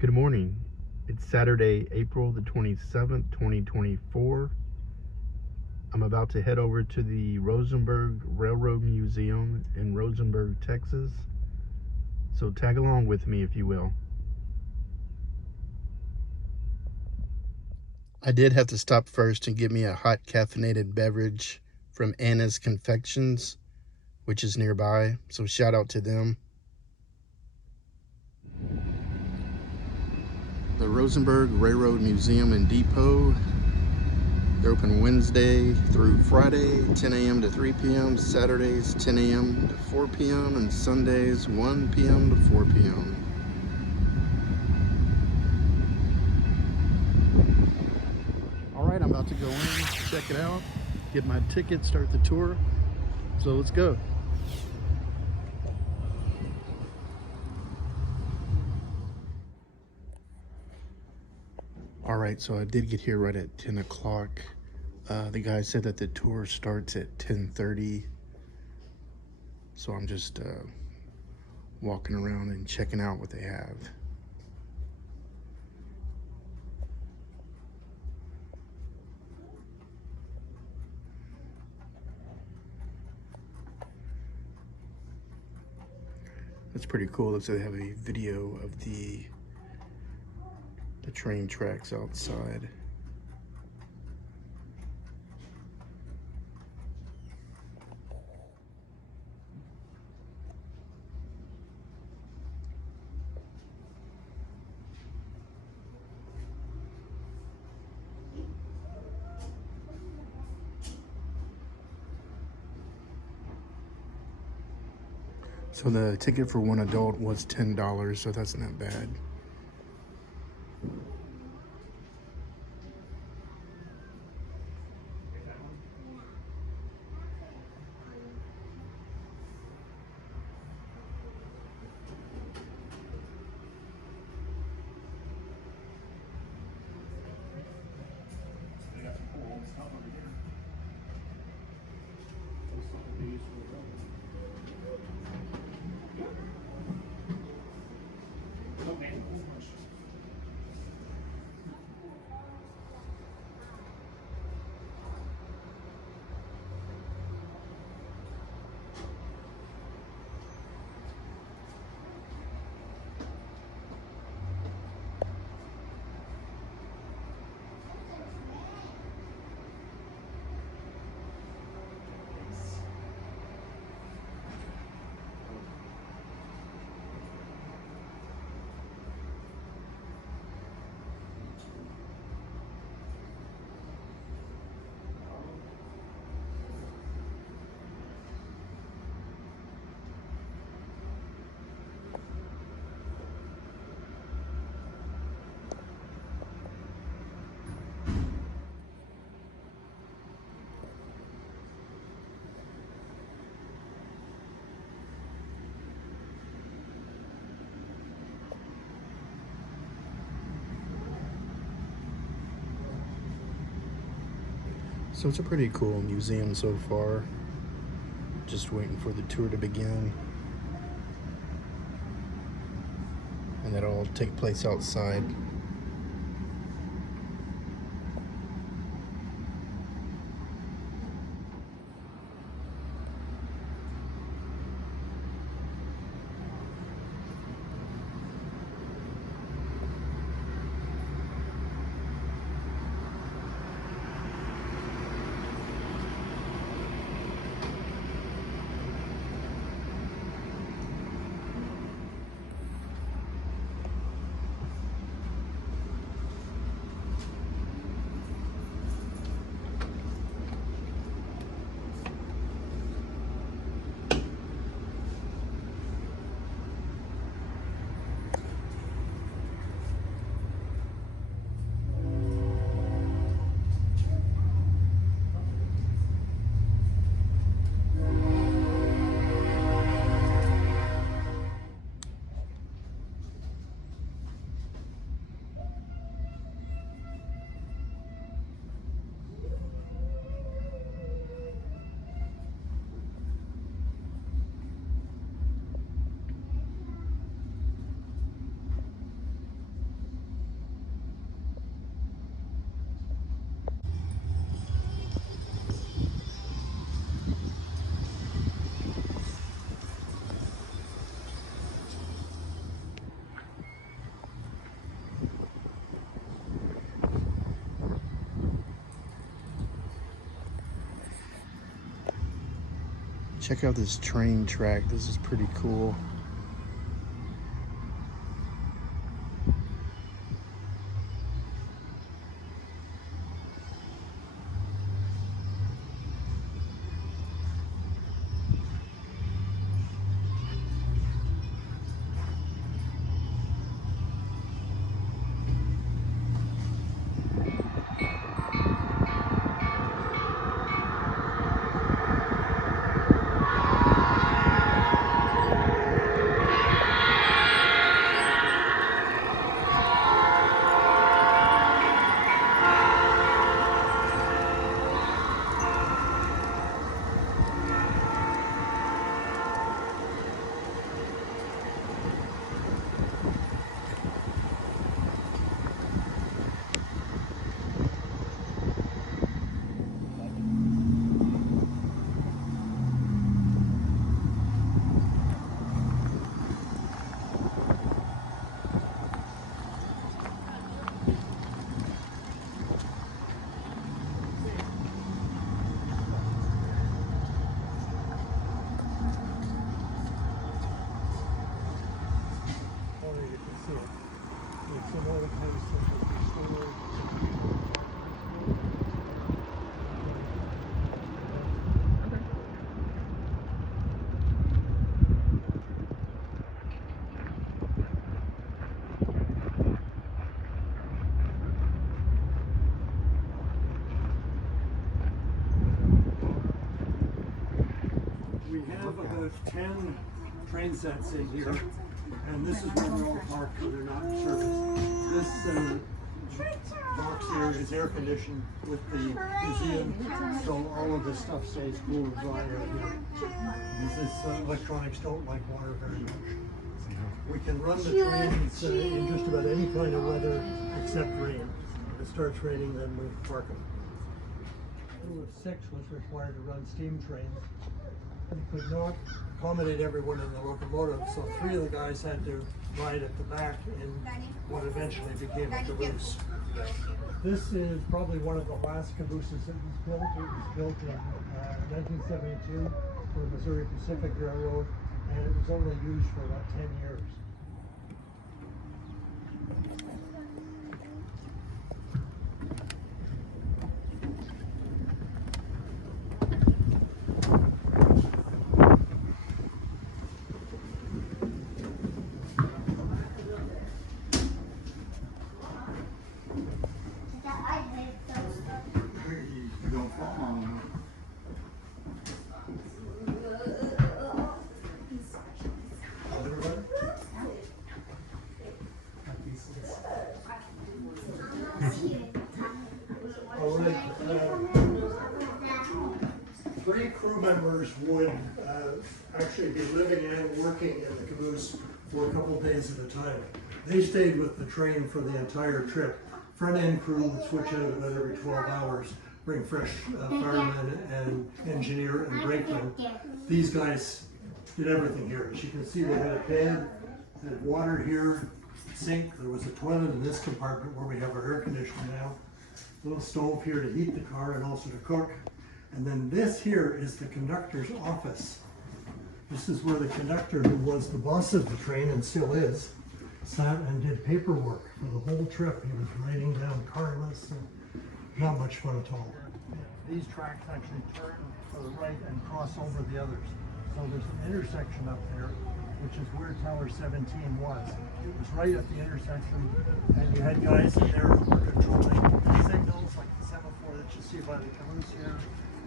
Good morning. It's Saturday, April the 27th, 2024. I'm about to head over to the Rosenberg Railroad Museum in Rosenberg, Texas. So tag along with me if you will. I did have to stop first and get me a hot caffeinated beverage from Anna's Confections, which is nearby. So shout out to them. The Rosenberg Railroad Museum and Depot. They're open Wednesday through Friday, 10 a.m. to 3 p.m., Saturdays 10 a.m. to 4 p.m., and Sundays 1 p.m. to 4 p.m. All right, I'm about to go in, check it out, get my ticket, start the tour. So let's go. All right, so I did get here right at 10 o'clock. The guy said that the tour starts at 10:30. So I'm just walking around and checking out what they have. That's pretty cool. Looks like they have a video of the train tracks outside. So the ticket for one adult was $10, so that's not bad. So it's a pretty cool museum so far. Just waiting for the tour to begin. And that'll all take place outside. Check out this train track. This is pretty cool. We have about 10 train sets in here, and this is where they're all parked when they're not in service. This box here is air conditioned with the museum, so all of this stuff stays cool and dry right here. These electronics don't like water very much. We can run the trains in just about any kind of weather except rain. If it starts raining, then we park them. Crew of 6 was required to run steam trains. We could not accommodate everyone in the locomotive, so 3 of the guys had to ride at the back in what eventually became a caboose. This is probably one of the last cabooses that was built. It was built in 1972 for the Missouri Pacific Railroad, and it was only used for about 10 years. All right. 3 crew members would actually be living and working in the caboose for a couple days at a time. They stayed with the train for the entire trip. Front end crew would switch out about every 12 hours, bring fresh firemen and engineer and brakemen. These guys did everything here. As you can see, they had a bed, they had water here, sink, there was a toilet in this compartment where we have our air conditioning now. Little stove here to heat the car and also to cook. And then this here is the conductor's office. This is where the conductor, who was the boss of the train and still is, sat and did paperwork for the whole trip. He was writing down car lists, and not much fun at all. These tracks actually turn to the right and cross over the others. So there's an intersection up there, which is where Tower 17 was. It was right at the intersection, and you had guys in there who were controlling signals, like the semaphore that you see by the caboose here,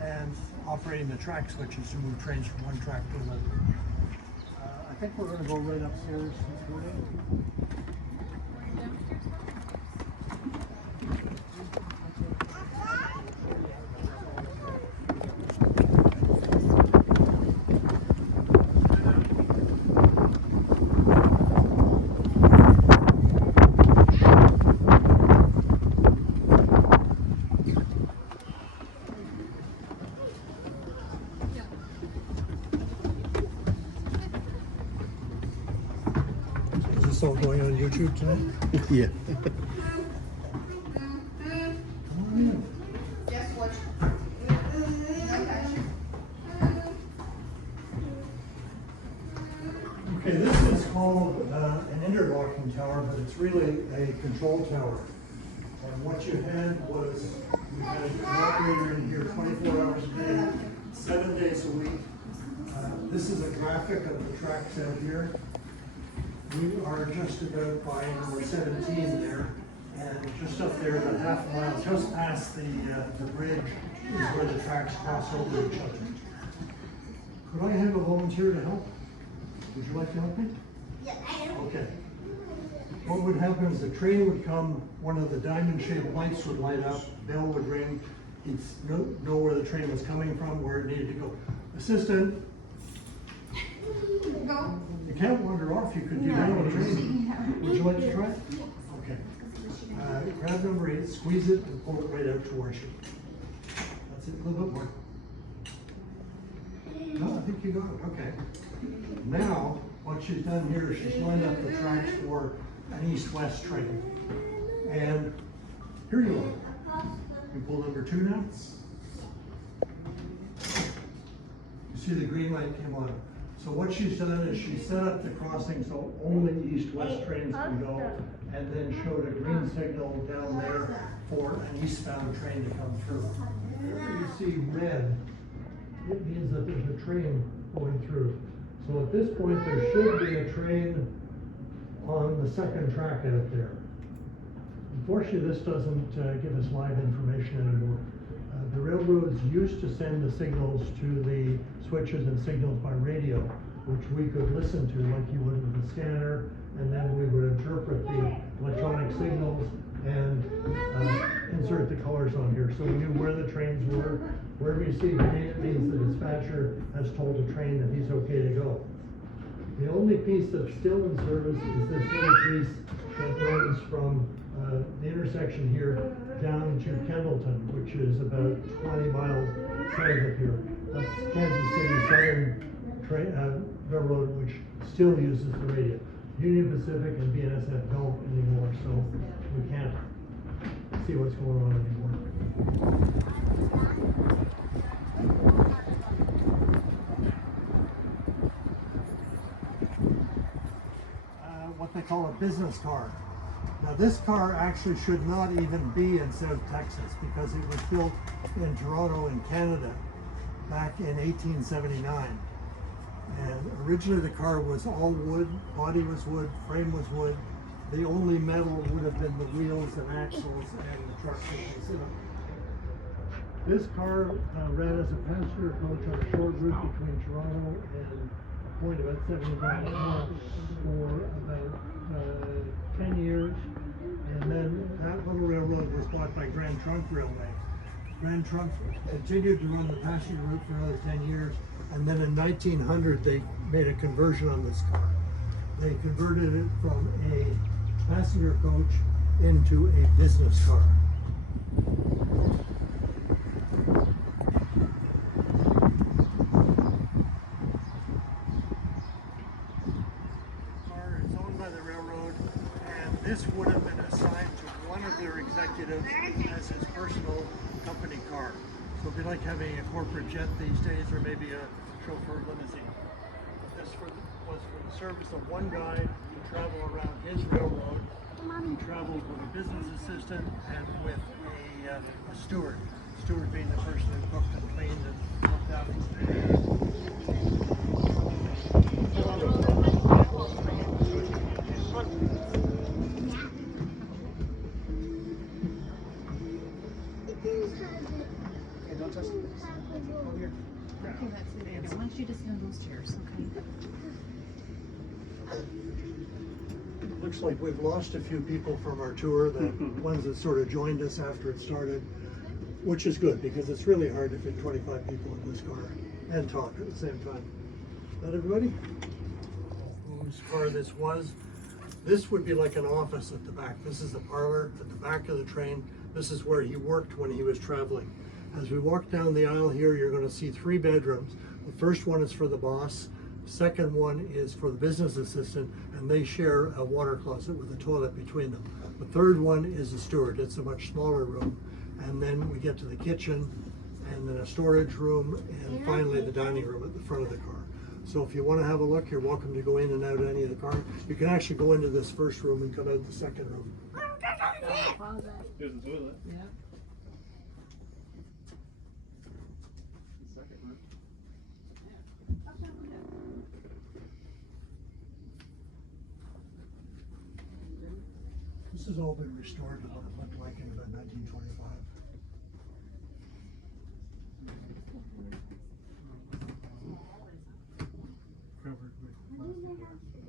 and operating the track switches to move trains from one track to another. I think we're going to go right upstairs this morning. Is this all going on YouTube tonight? Yeah. Okay, this is called an interlocking tower, but it's really a control tower. And what you had was, you had an operator in here 24 hours a day, 7 days a week. This is a graphic of the tracks out here. We are just about by number 17 there, and just up there, about half a mile, just past the bridge, is where the tracks cross over each other. Could I have a volunteer to help? Would you like to help me? Yeah, I am. Okay. What would happen is the train would come, one of the diamond-shaped lights would light up, bell would ring, he'd know where the train was coming from, where it needed to go. Assistant, Go. you can't wander off, you could derail the train. Would you like to try it? Okay. Grab number 8, squeeze it, and pull it right out towards you. That's it, a little bit more. No, I think you got it, okay. Now, what she's done here is she's lined up the tracks for an east-west train. And here you are. You pull number 2 now. You see the green light came on. So what she's done is she set up the crossing so only east-west trains can go, and then showed a green signal down there for an eastbound train to come through. Whenever you see red, it means that there's a train going through. So at this point, there should be a train on the second track out there. Unfortunately, this doesn't give us live information anymore. The railroads used to send the signals to the switches and signals by radio, which we could listen to like you would with a scanner, and then we would interpret the electronic signals and insert the colors on here. So we knew where the trains were. Wherever you see green, it means the dispatcher has told the train that he's okay to go. The only piece that's still in service is this little piece that runs from the intersection here down to Kendleton, which is about 20 miles south of here. That's Kansas City Southern Railroad, which still uses the radio. Union Pacific and BNSF don't anymore, so we can't see what's going on anymore. What they call a business car. Now this car actually should not even be in South Texas because it was built in Toronto in Canada back in 1879. And originally the car was all wood, body was wood, frame was wood. The only metal would have been the wheels and axles and the truck that they sit on. This car ran as a passenger coach on a short route between Toronto and a point about 70 miles north for about 10 years. And then that little railroad was bought by Grand Trunk Railway. Grand Trunk continued to run the passenger route for another 10 years. And then in 1900, they made a conversion on this car. They converted it from a passenger coach into a business car. Car is owned by the railroad, and this would have been assigned to one of their executives as his personal company car. So it'd be like having a corporate jet these days, or maybe a chauffeur limousine. This was for the service of one guy to travel around his railroad. He traveled with a business assistant and with a steward. Steward being the person who cooked and cleaned and looked after the Don't touch this. Over here. Okay, that's it. Why don't you just go in those chairs, okay? Looks like we've lost a few people from our tour, the ones that sort of joined us after it started, which is good because it's really hard to fit 25 people in this car and talk at the same time. Is that everybody? Whose car this was? This would be like an office at the back. This is the parlor at the back of the train. This is where he worked when he was traveling. As we walk down the aisle here, you're going to see 3 bedrooms. The first one is for the boss. Second one is for the business assistant, and they share a water closet with a toilet between them. The third one is a steward. It's a much smaller room. And then we get to the kitchen, and then a storage room, and finally the dining room at the front of the car. So if you want to have a look, you're welcome to go in and out of any of the cars. You can actually go into this first room and come out the second room. There's a toilet. Yeah. The second room. This has all been restored to what it looked like in about 1925. Covered with plastic.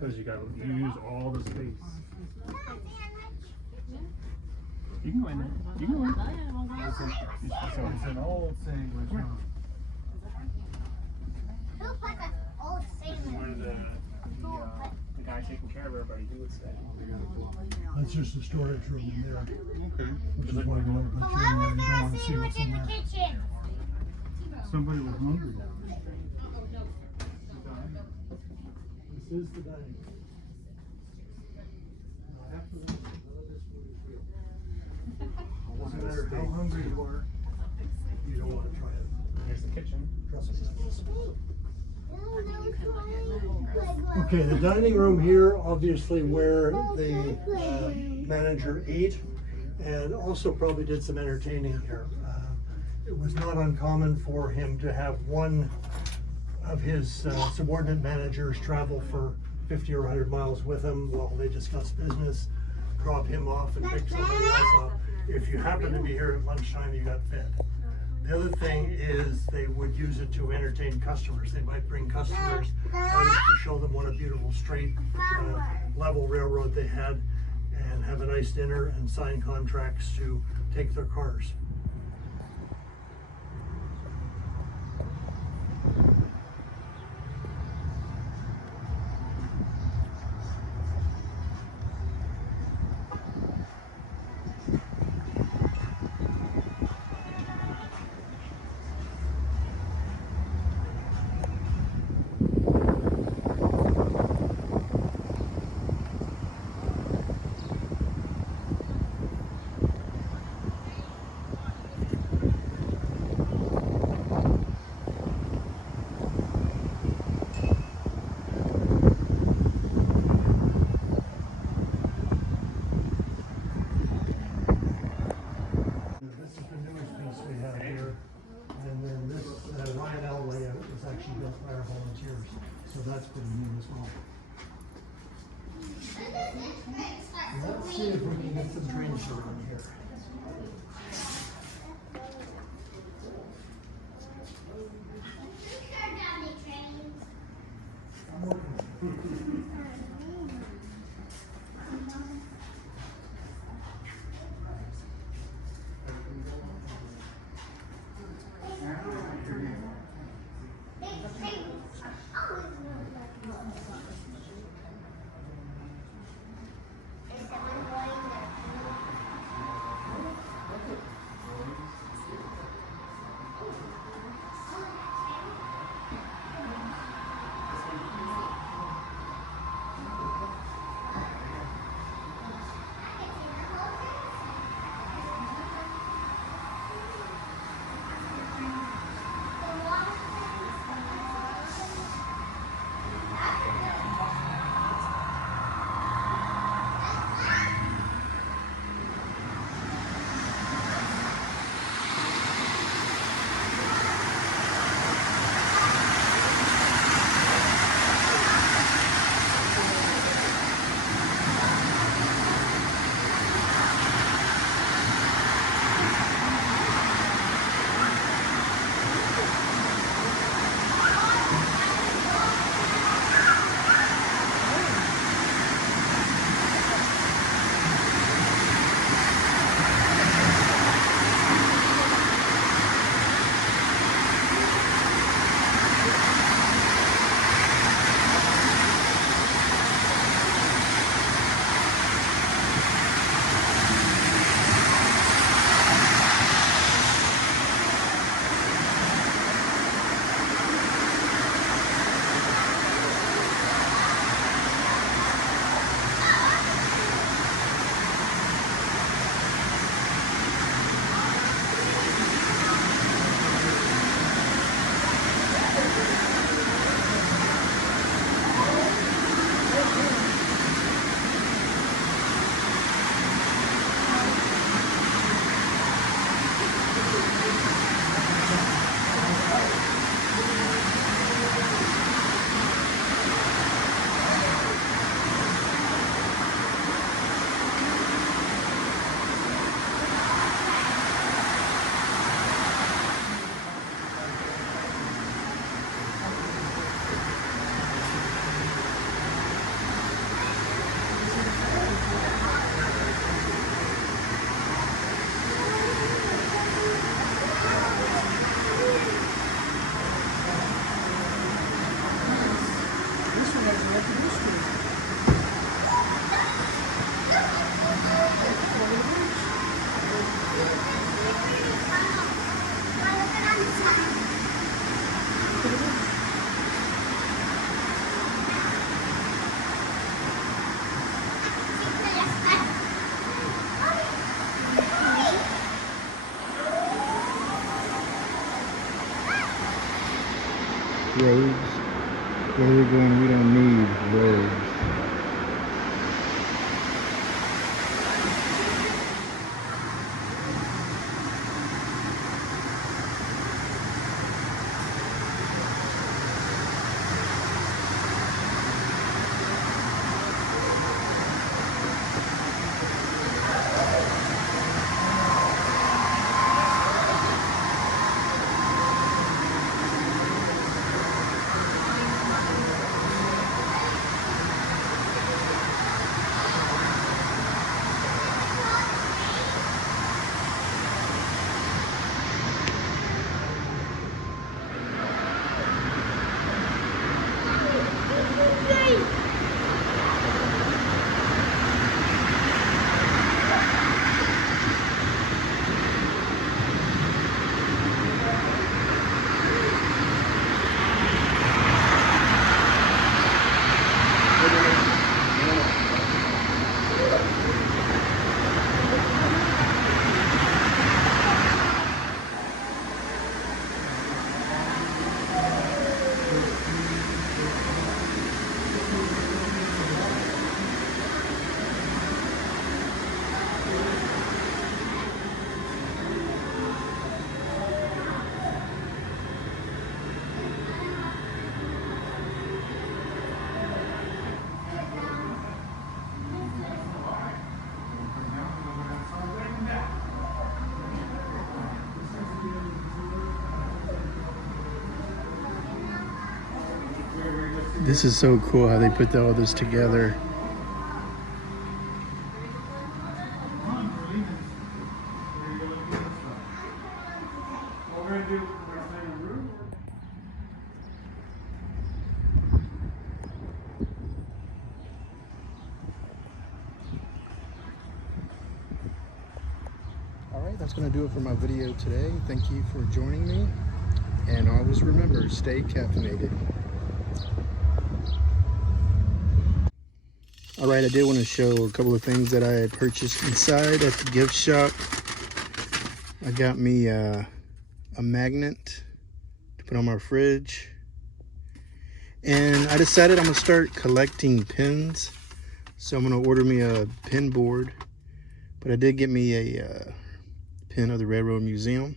Because you use all the space. You can go in there. You can go in. It's an old thing with Who put the old where cinnamon? the guy taking care of everybody, he would say. That's just a storage room in there, Okay. which is why we want to But put you in why there. was You don't that want to see sandwich what's in in the there. kitchen? Somebody was hungry. This is the dining room. Now, after that, none of this food is real. Doesn't matter how hungry you are, you don't want to try it. Here's the kitchen. Trust me. Okay, the dining room here, obviously where the manager ate and also probably did some entertaining here. It was not uncommon for him to have one of his subordinate managers travel for 50 or 100 miles with him while they discuss business, drop him off and pick somebody else up. If you happen to be here at lunchtime, you got fed. The other thing is they would use it to entertain customers. They might bring customers out to show them what a beautiful straight level railroad they had and have a nice dinner and sign contracts to take their cars. This is the newest piece we have here, and then this Ryan L layout was actually built by our volunteers, so that's pretty neat as well. Let's see if we can get some trains around here. we're going, we don't need roads. This is so cool how they put all this together. Alright, that's going to do it for my video today. Thank you for joining me. And always remember, stay caffeinated. Alright, I did want to show a couple of things that I had purchased inside at the gift shop. I got me a magnet to put on my fridge. And I decided I'm going to start collecting pins. So I'm going to order me a pin board. But I did get me a pin of the Railroad Museum.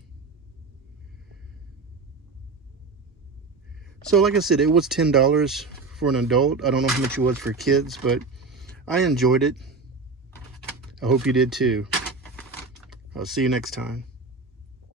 So like I said, it was $10 for an adult. I don't know how much it was for kids, but I enjoyed it. I hope you did too. I'll see you next time.